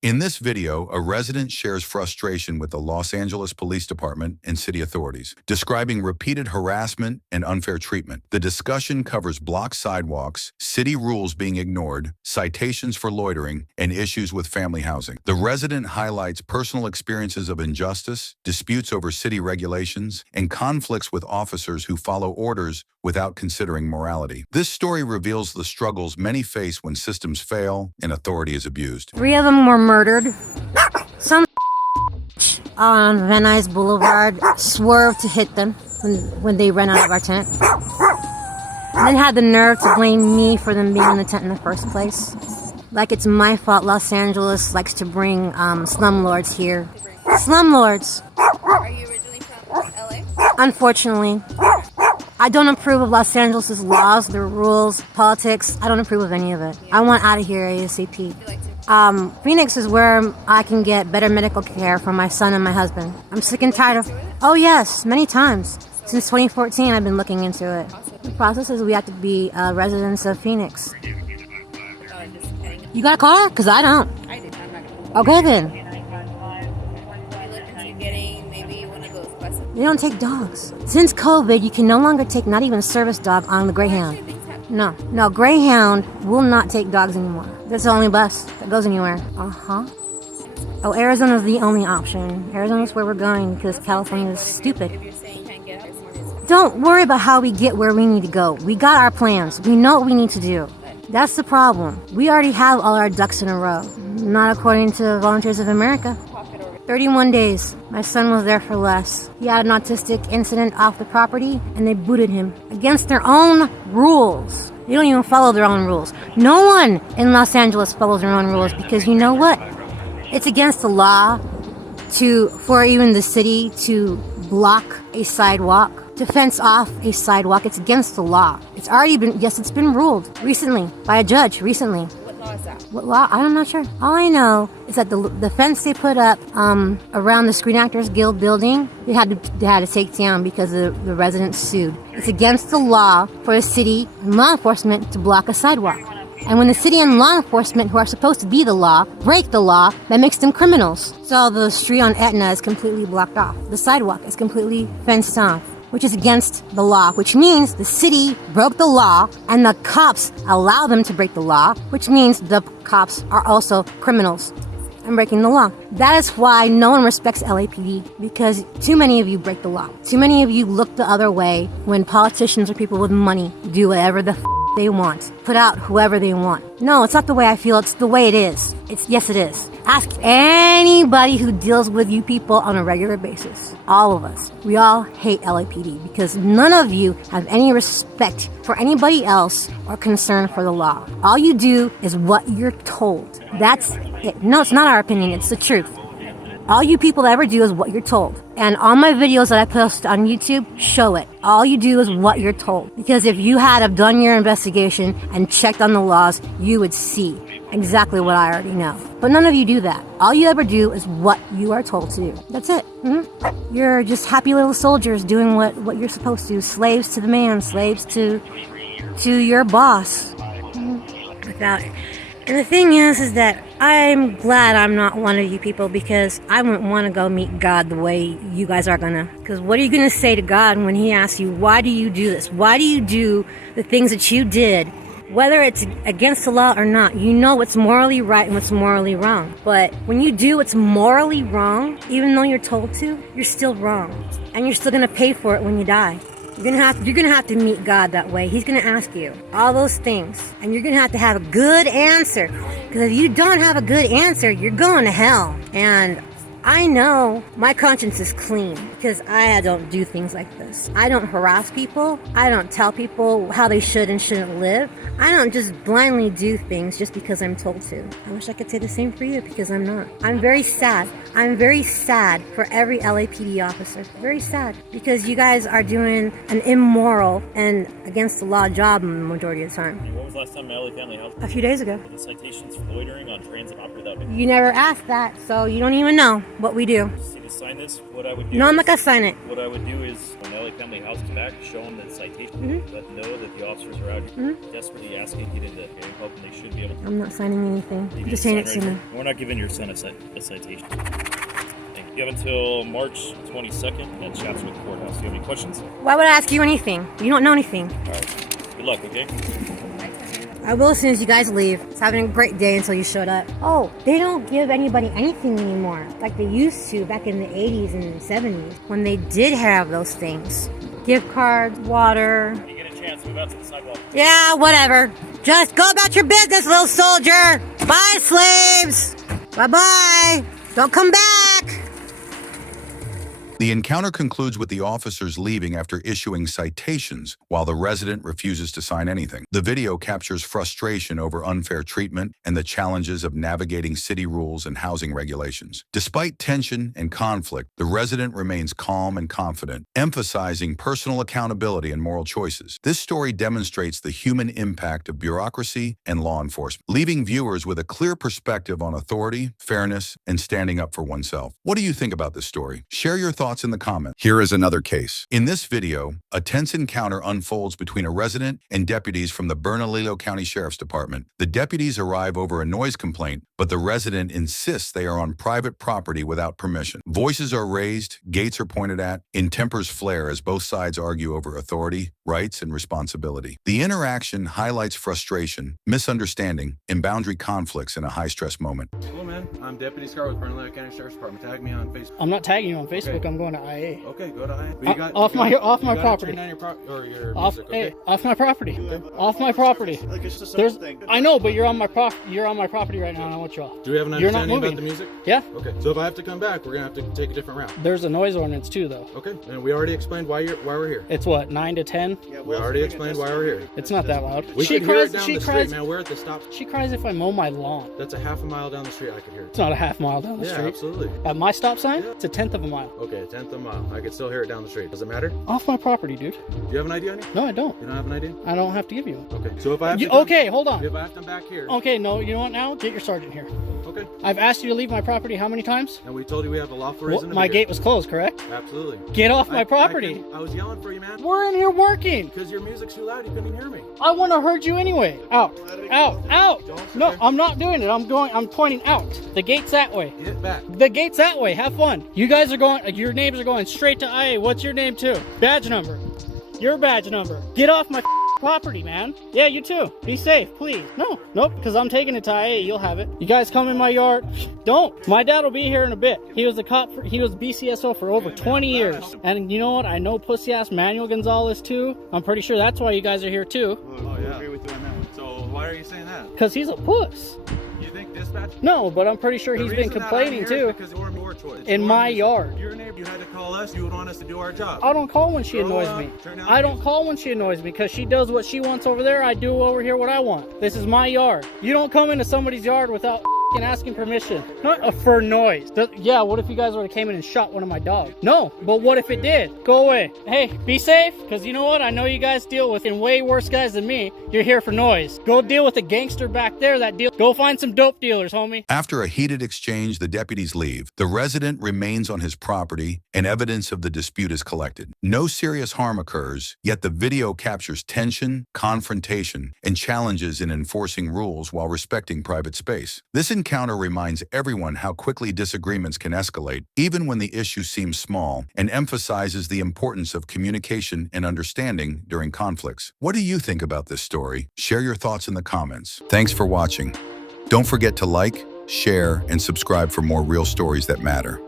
In this video, a resident shares frustration with the Los Angeles Police Department and city authorities, describing repeated harassment and unfair treatment. The discussion covers blocked sidewalks, city rules being ignored, citations for loitering, and issues with family housing. The resident highlights personal experiences of injustice, disputes over city regulations, and conflicts with officers who follow orders without considering morality. This story reveals the struggles many face when systems fail and authority is abused. 3 of them were murdered. Some on Van Nuys Boulevard swerved to hit them when they ran out of our tent. And then had the nerve to blame me for them being in the tent in the first place. Like it's my fault Los Angeles likes to bring slumlords here. Slumlords. Are you originally from LA? Unfortunately. I don't approve of Los Angeles' laws, their rules, politics. I don't approve of any of it. I want out of here ASAP. Phoenix is where I can get better medical care for my son and my husband. I'm sick and tired of... Oh yes, many times. Since 2014, I've been looking into it. The process is we have to be residents of Phoenix. You got a car? Because I don't. I did. I'm not Okay gonna. then. You look into getting maybe one of those buses. They don't take dogs. Since COVID, you can no longer take not even a service dog on the Greyhound. No, Greyhound will not take dogs anymore. That's the only bus that goes anywhere. Oh, Arizona's the only option. Arizona's where we're going because California is stupid. If you're saying you can't get us, Don't worry about how we get where we need to go. We got our plans. We know what we need to do. That's the problem. We already have all our ducks in a row. Not according to Volunteers of America. 31 days. My son was there for less. He had an autistic incident off the property and they booted him against their own rules. They don't even follow their own rules. No one in Los Angeles follows their own rules because you know what? It's against the law for even the city to block a sidewalk, to fence off a sidewalk. It's against the law. It's already been, yes, it's been ruled recently by a judge recently. what law is that? What law? I'm not sure. All I know is that the fence they put up around the Screen Actors Guild building, they had to take down because the residents sued. It's against the law for the city and law enforcement to block a sidewalk. And when the city and law enforcement, who are supposed to be the law, break the law, that makes them criminals. So the street on Etna is completely blocked off. The sidewalk is completely fenced off, which is against the law, which means the city broke the law and the cops allow them to break the law, which means the cops are also criminals and breaking the law. That is why no one respects LAPD, because too many of you break the law. Too many of you look the other way when politicians or people with money do whatever the they want, put out whoever they want. No, it's not the way I feel, it's the way it is. Yes, it is. Ask anybody who deals with you people on a regular basis. All of us. We all hate LAPD because none of you have any respect for anybody else or concern for the law. All you do is what you're told. That's it. No, it's not our opinion, it's the truth. All you people that ever do is what you're told. And all my videos that I post on YouTube show it. All you do is what you're told. Because if you had have done your investigation and checked on the laws, you would see exactly what I already know. But none of you do that. All you ever do is what you are told to do. That's it. You're just happy little soldiers doing what you're supposed to. Slaves to the man, slaves to your boss. Without it. And the thing is that I'm glad I'm not one of you people because I wouldn't want to go meet God the way you guys are gonna. Because what are you gonna say to God when He asks you, why do you do this? Why do you do the things that you did? Whether it's against the law or not, you know what's morally right and what's morally wrong. But when you do what's morally wrong, even though you're told to, you're still wrong. And you're still gonna pay for it when you die. You're gonna have to meet God that way. He's gonna ask you all those things, and you're gonna have a good answer. Because if you don't have a good answer, you're going to hell. And I know my conscience is clean because I don't do things like this. I don't harass people. I don't tell people how they should and shouldn't live. I don't just blindly do things just because I'm told to. I wish I could say the same for you because I'm not. I'm very sad. I'm very sad for every LAPD officer. Very sad because you guys are doing an immoral and against the law job the majority of the time. When was the last time my LA family housed? A few days ago. The citations for loitering on transit operated without. You never asked that, so you don't even know. what we do. See to sign this, what I would do. No, I'm not gonna sign it. What I would do is when LA Family House is back, show them that citation. Let them know that the officers are out here desperately asking to get into help, and they should be able to. I'm not signing anything. You Just can saying it sign to right me. here. We're not giving your son a citation. You have until March 22nd at Chatsworth Courthouse. Do you have any questions? Why would I ask you anything? You don't know anything. All right. Good luck, okay? I will as soon as you guys leave. It's having a great day until you showed up. Oh, they don't give anybody anything anymore like they used to back in the 80s and 70s when they did have those things. Gift cards, water. When you get a chance, move out to the sidewalk. Yeah, whatever. Just go about your business, little soldier. Bye, slaves. Bye-bye. Don't come back. The encounter concludes with the officers leaving after issuing citations while the resident refuses to sign anything. The video captures frustration over unfair treatment and the challenges of navigating city rules and housing regulations. Despite tension and conflict, the resident remains calm and confident, emphasizing personal accountability and moral choices. This story demonstrates the human impact of bureaucracy and law enforcement, leaving viewers with a clear perspective on authority, fairness, and standing up for oneself. What do you think about this story? Share your thoughts in the comments. Here is another case. In this video, a tense encounter unfolds between a resident and deputies from the Bernalillo County Sheriff's Department. The deputies arrive over a noise complaint, but the resident insists they are on private property without permission. Voices are raised, gates are pointed at, tempers flare as both sides argue over authority, rights, and responsibility. The interaction highlights frustration, misunderstanding, and boundary conflicts in a high-stress moment. Hello, man. I'm Deputy Scar with Bernalillo County Sheriff's Department. Tag me on Facebook. I'm not tagging you on Facebook. Okay. I'm going to IA. Okay, go to IA. But you Off my gotta property. turn down your Off, music, okay? hey, off my property. Off my property. Like it's just a There's, simple thing. I know, but you're on my property right now, and I want you off. Do we have an You're not understanding about moving. the music? Yeah. Okay. So if I have to come back, we're gonna have to take a different route. There's a noise ordinance too, though. Okay. And we already explained why we're here. It's what, 9 to 10? Yeah, We already explained why we're here. It's not that loud. We She can hear it cries. down She the cries. street, man. We're at the stop. She cries if I mow my lawn. That's a half a mile down the street. I could hear it. It's not a half mile down the Yeah, street. absolutely. At my stop sign, it's a 1/10 of a mile. Okay, 1/10 of a mile. I could still hear it down the street. Does it matter? Do Off my property, dude. you have an idea on it? No, I don't. You don't have an idea? I don't have to give you one. Okay. So if I have to Okay, hold on. If I have to come back here. Okay, no, you know what now? Get your sergeant here. Okay. I've asked you to leave my property how many times? And we told you we have a lawful Well, reason to my be gate here. was closed, correct? Absolutely. Get off my property. I was yelling for you, man. We're in here working. Because your music's too loud. You couldn't even hear me. I want to hurt you anyway. Out. Out. Out. Don't No, sit there. I'm not doing it. I'm pointing out. The gate's that way. Get back. The gate's that way. Have fun. You guys are going, your names are going straight to IA. What's your name too? Badge number. Your badge number. Get off my property, man. Yeah, you too. Be safe, please. No, nope, because I'm taking it to IA. You'll have it. You guys come in my yard. Don't. My dad will be here in a bit. He was a cop. He was BCSO for over 20 years. And you know what? I know pussy ass Manuel Gonzalez too. I'm pretty sure that's why you guys are here too. Oh, I yeah. agree with you on that one. So why are you saying that? Because he's a puss. You think dispatch? No, but I'm pretty sure he's been complaining too. Because we're your choice. In my yard. Your neighbor, you had to call us. You would want us to do our job. I don't call when she Grow annoys up, me. turn down I the don't music. call when she annoys me because she does what she wants over there. I do over here what I want. This is my yard. You don't come into somebody's yard without asking permission. Not for noise. Yeah, what if you guys would have came in and shot one of my dogs? No, but what if it did? Go away. Hey, be safe, because you know what? I know you guys deal with way worse guys than me. You're here for noise. Go deal with the gangster back there that deal. Go find some dope dealers, homie. After a heated exchange, the deputies leave. The resident remains on his property, and evidence of the dispute is collected. No serious harm occurs, yet the video captures tension, confrontation, and challenges in enforcing rules while respecting private space. This encounter reminds everyone how quickly disagreements can escalate, even when the issue seems small, and emphasizes the importance of communication and understanding during conflicts. What do you think about this story? Share your thoughts in the comments. Thanks for watching. Don't forget to like, share, and subscribe for more real stories that matter.